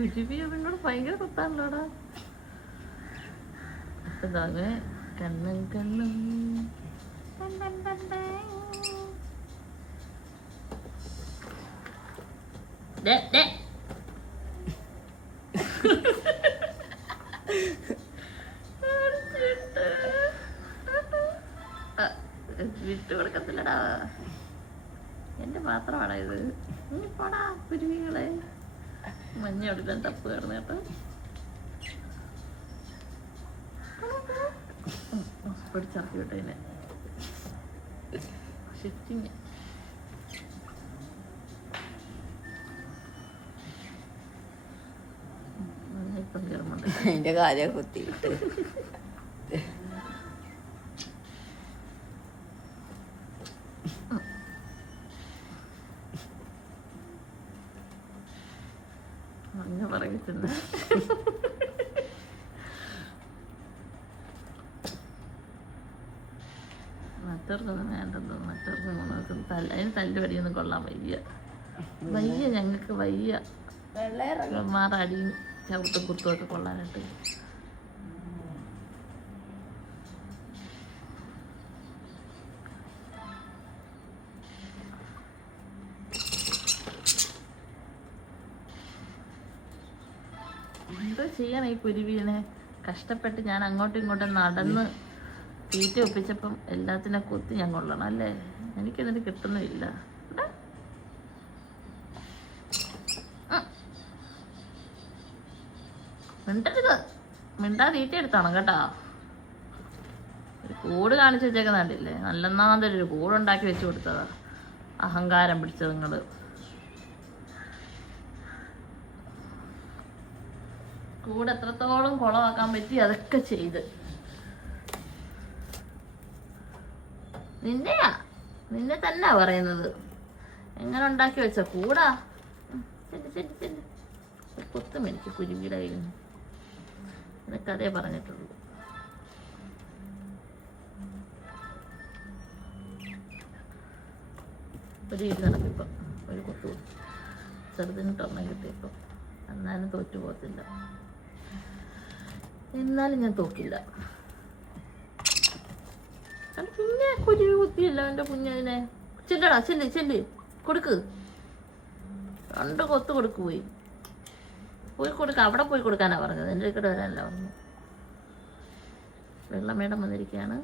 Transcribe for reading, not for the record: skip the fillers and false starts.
എന്നോട് ഭയങ്കര കൊത്താണല്ലോടാ. ഇതാകെ കണ്ണും കണ്ണും വിട്ടു കൊടുക്കത്തില്ലടാ. എന്റെ പാത്രമാടാ ഇത്. പോടാ കുരുവികളെ. മഞ്ഞ കൊടുക്കാൻ തപ്പ് കിടന്നു കേട്ടോ. പിടിച്ചിറക്കി വിട്ടു ഇതിനെ. ഷിഫ്റ്റിങ് ഇപ്പം കയറുന്നുണ്ട്. അതിന്റെ കാര്യം കുത്തിയിട്ട് മഞ്ഞ പറയത്തില്ല. മറ്റവർക്കൊന്നും വേണ്ടെന്ന്. മറ്റവർക്ക് മൂന്നാമത്തും അതിന് തല്ല് പടിയൊന്നും കൊള്ളാൻ വയ്യ. ഞങ്ങൾക്ക് വയ്യ. മാറടിയും ചവിട്ടും കുത്തും ഒക്കെ കൊള്ളാനായിട്ട്. എന്തോ ചെയ്യണം ഈ കുരുവിനെ. കഷ്ടപ്പെട്ട് ഞാൻ അങ്ങോട്ടും ഇങ്ങോട്ടും നടന്ന് തീറ്റ ഒപ്പിച്ചപ്പം എല്ലാത്തിനെ കൊത്തി ഞാൻ കൊള്ളണം അല്ലേ. എനിക്കെന്നിട്ട് കിട്ടുന്നുമില്ല. മിണ്ടരുത്. മിണ്ടാ തീറ്റ എടുത്തോണം കേട്ടോ. ഒരു കൂട് കാണിച്ചു വെച്ചേക്കുന്നുണ്ടില്ലേ. നല്ലൊന്നാമതൊരു കൂടുണ്ടാക്കി വെച്ച് കൊടുത്തതാ. അഹങ്കാരം പിടിച്ചത് നിങ്ങള്. കൂടെ എത്രത്തോളം കുളമാക്കാൻ പറ്റി അതൊക്കെ ചെയ്ത്. നിന്നെ തന്നെ പറയുന്നത്. എങ്ങനെ ഉണ്ടാക്കി വെച്ച കൂടാ. കൊത്തും എനിക്ക് കുരുവിയുടെ കയ്യിൽ നിന്ന്. എനിക്കതേ പറഞ്ഞിട്ടുള്ളൂ. ഒരു ഇത് നടക്കിപ്പം. ഒരു കൊത്തു ചെറുതിന് തുറന്നു കിട്ടിയപ്പം. എന്നാലും തോറ്റു പോകത്തില്ല. എന്നാലും ഞാൻ തോക്കില്ല. പിന്നെ കുരുവി കുത്തിയില്ല എൻ്റെ കുഞ്ഞതിനെ. ചെല്ലടാ ചെല്ല് കൊടുക്ക്. 2 കൊത്ത് കൊടുക്ക്. പോയി കൊടുക്ക. അവിടെ പോയി കൊടുക്കാനാ പറഞ്ഞത്. എൻ്റെ ഇവിടെ വരാനല്ല പറഞ്ഞു. വെള്ളമേടം വന്നിരിക്കുകയാണ്.